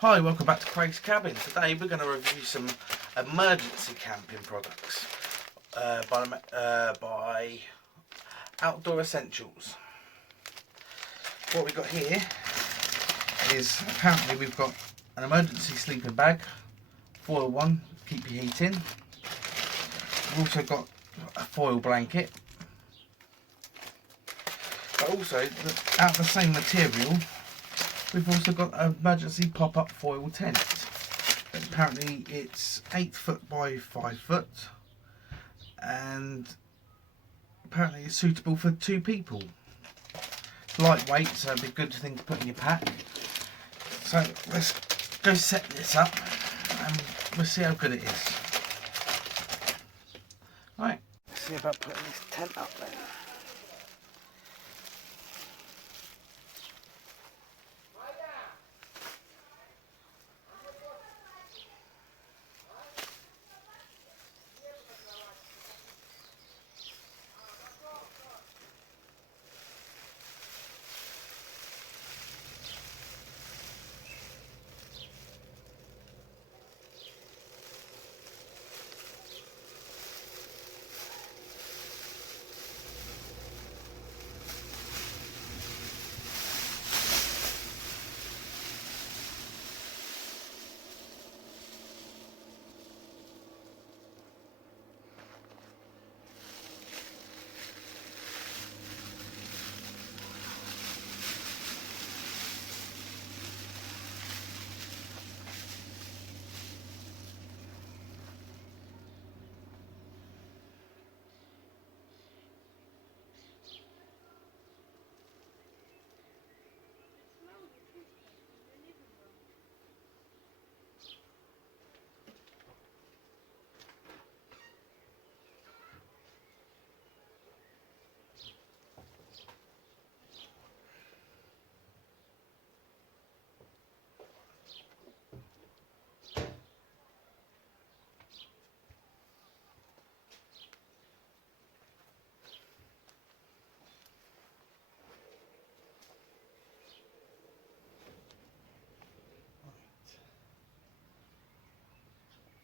Hi, welcome back to Craig's Cabin. Today we're going to review some emergency camping products by Outdoor Essentials. What we've got here is, apparently we've got an emergency sleeping bag, foil one, keep your heat in. We've also got a foil blanket, but also out of the same material we've also got an emergency pop-up foil tent. Apparently it's 8 foot by 5 foot and apparently it's suitable for 2 people. Lightweight, so it'd be a good thing to put in your pack. So let's go set this up and we'll see how good it is. Right, let's see about putting this tent up then.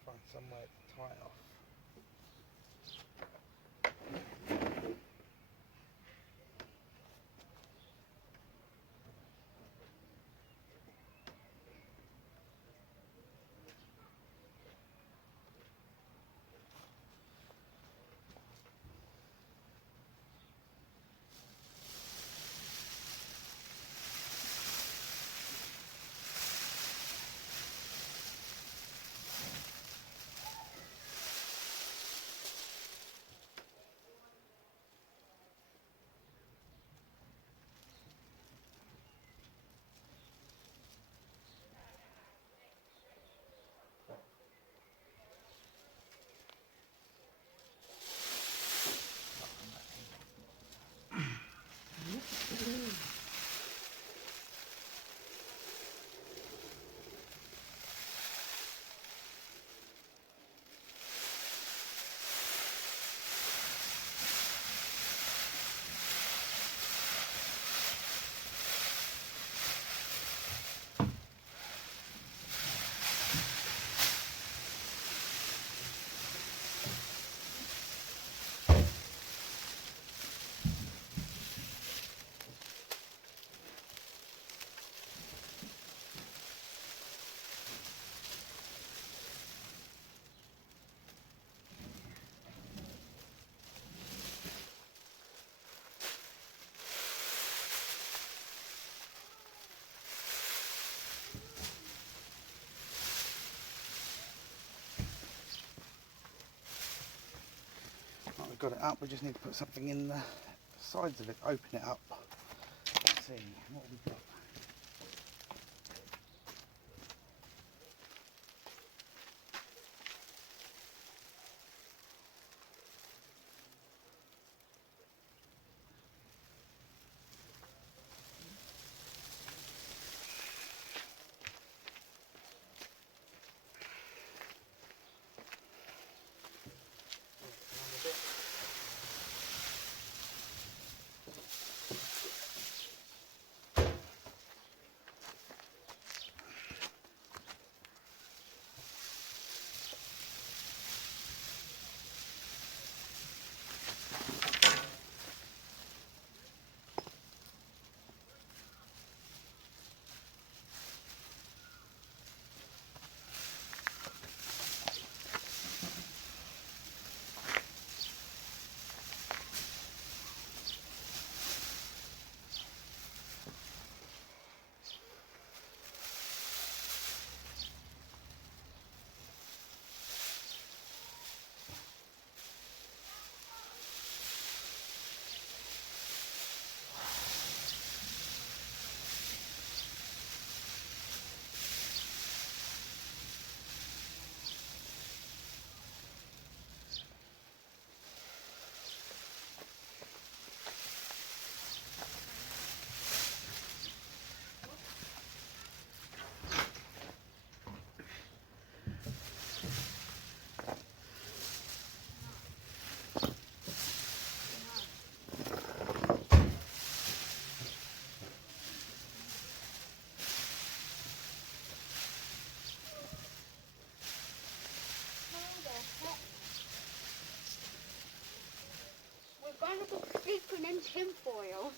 Find somewhere to tie it off. We've got it up, we just need to put something in the sides of it, open it up. Let's see what we've got. tin foil.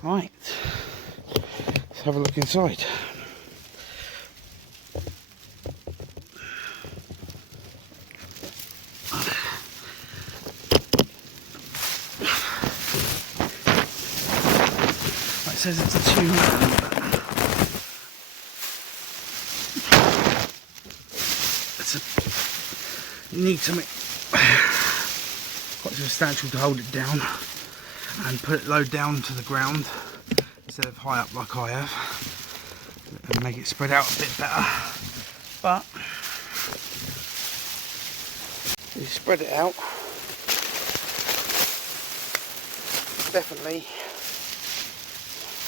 Right, let's have a look inside. It says it's a 2-man, but you need something quite substantial to hold it down and put it low down to the ground instead of high up like I have, and make it spread out a bit better. But you spread it out, definitely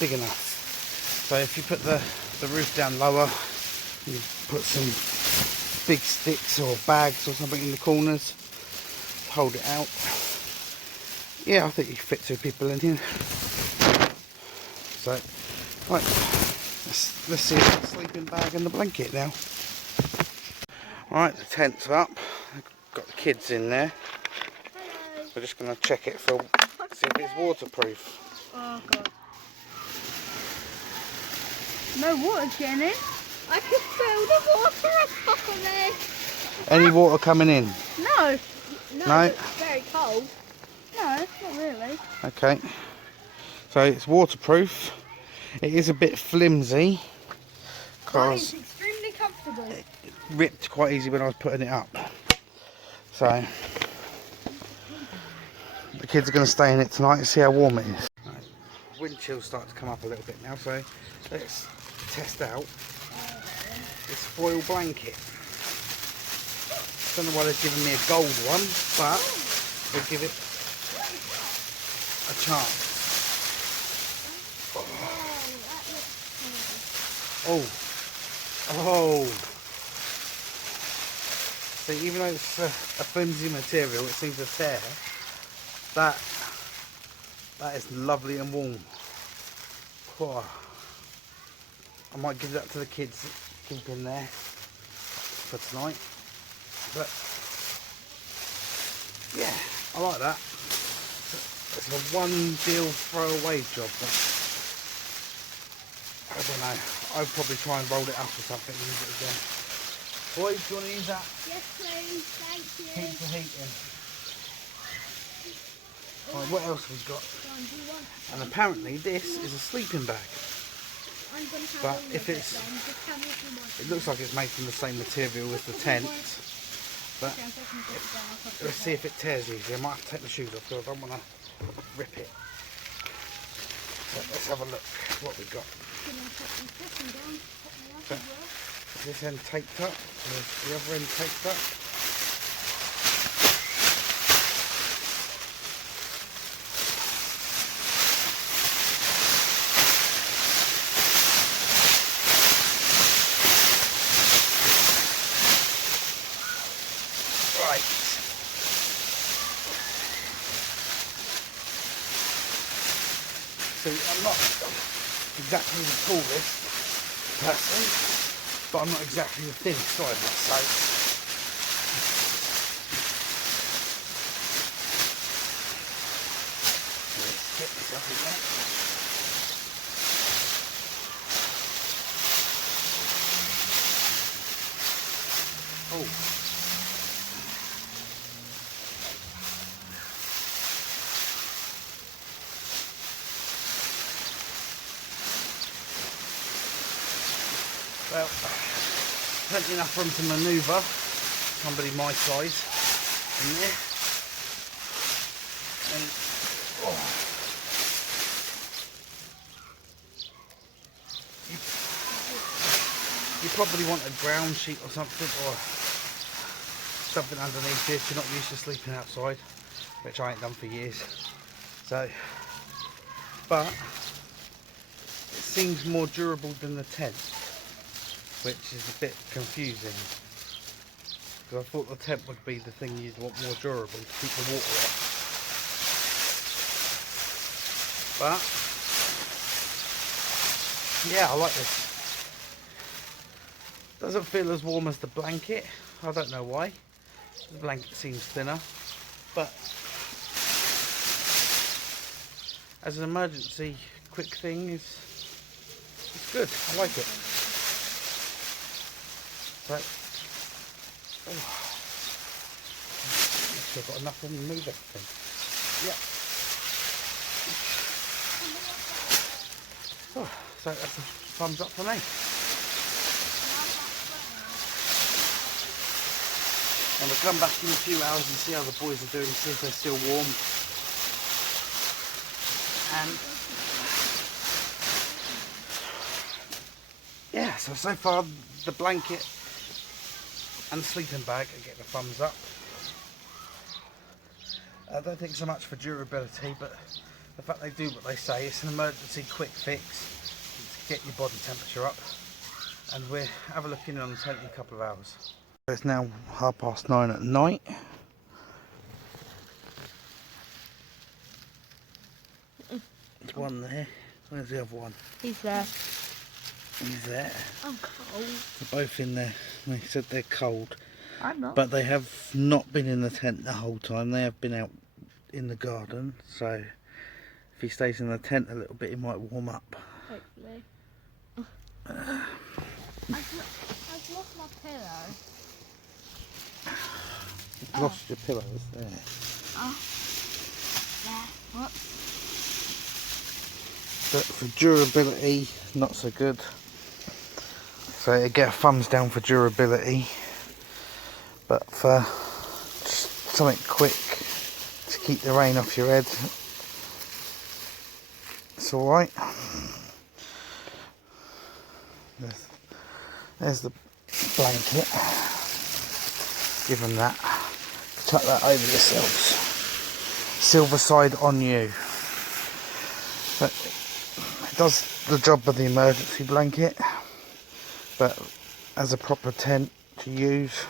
big enough. So if you put the roof down lower, you put some big sticks or bags or something in the corners to hold it out. Yeah, I think you can fit 2 people in here. So, right, let's see the sleeping bag and the blanket now. Right, the tent's up. I've got the kids in there. Hello. We're just going to check it for, see if it's waterproof. Oh god. No water's getting in. I can feel the water on top of me. Any water coming in? No. No? It's very cold. No, not really. Okay. So it's waterproof. It is a bit flimsy It's because extremely comfortable. it ripped quite easy when I was putting it up. So the kids are going to stay in it tonight and see how warm it is. Right. Wind chill's starting to come up a little bit now, so let's test out this foil blanket. Don't know why they've given me a gold one, but we'll give it a chance. Oh. See, even though it's a flimsy material, it seems to tear. That is lovely and warm. Oh. I might give that to the kids, keep in there for tonight. But yeah, I like that. It's a one deal throwaway job. But I don't know. I'd probably try and roll it up or something and use it again. Boys, do you want to use that? Yes, please. Thank you. Keep the heat in. Right, what else have we got? And apparently this is a sleeping bag. But if it's, it looks like it's made from the same material as the tent. But let's see if it tears easy. I might have to take my shoes off because I don't want to rip it. So let's have a look what we've got. So, is this end taped up? Is the other end taped up? Right. See, I'm not exactly the tallest person, but I'm not exactly the thinnest either, so let's get myself in there. Oh. Well, plenty enough room to manoeuvre somebody my size in there. And, oh, you probably want a ground sheet or something, or something underneath you if you're not used to sleeping outside, which I ain't done for years. So, but it seems more durable than the tent, which is a bit confusing, because I thought the tent would be the thing you'd want more durable to keep the water off. But yeah, I like this. Doesn't feel as warm as the blanket. I don't know why. The blanket seems thinner, but as an emergency quick thing, it's good. I like it. But oh, I've got enough room to move everything. Yeah. Oh, so that's a thumbs up for me. And we'll come back in a few hours and see how the boys are doing, see if they're still warm. And yeah, so far the blanket and the sleeping bag are getting a thumbs up. I don't think so much for durability, but the fact they do what they say, it's an emergency quick fix to get your body temperature up. And we'll have a look in on the tent in a couple of hours. It's now 9:30 at night. There's one there. Where's the other one? He's there. He's there. I'm cold. They're both in there. They said they're cold. I'm not. But they have not been in the tent the whole time. They have been out in the garden. So if he stays in the tent a little bit, he might warm up. Hopefully. I've lost my pillow. You've lost your pillows there. Oh. There. What? But for durability, not so good. So you get a thumbs down for durability. But for just something quick to keep the rain off your head, it's alright. There's the blanket. Give them that. Tuck that over yourselves. Silver side on you. But it does the job of the emergency blanket, but as a proper tent to use,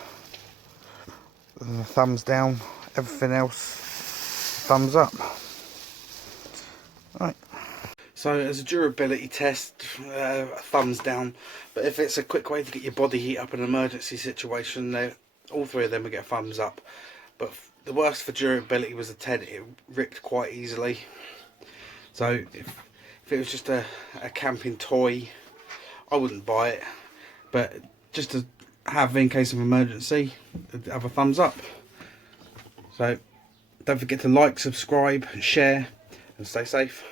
thumbs down, everything else thumbs up. Right. So as a durability test, thumbs down, but if it's a quick way to get your body heat up in an emergency situation, all three of them will get a thumbs up. But the worst for durability was the tent. It ripped quite easily. So if it was just a camping toy, I wouldn't buy it, but just to have in case of emergency, have a thumbs up. So don't forget to like, subscribe, share, and stay safe.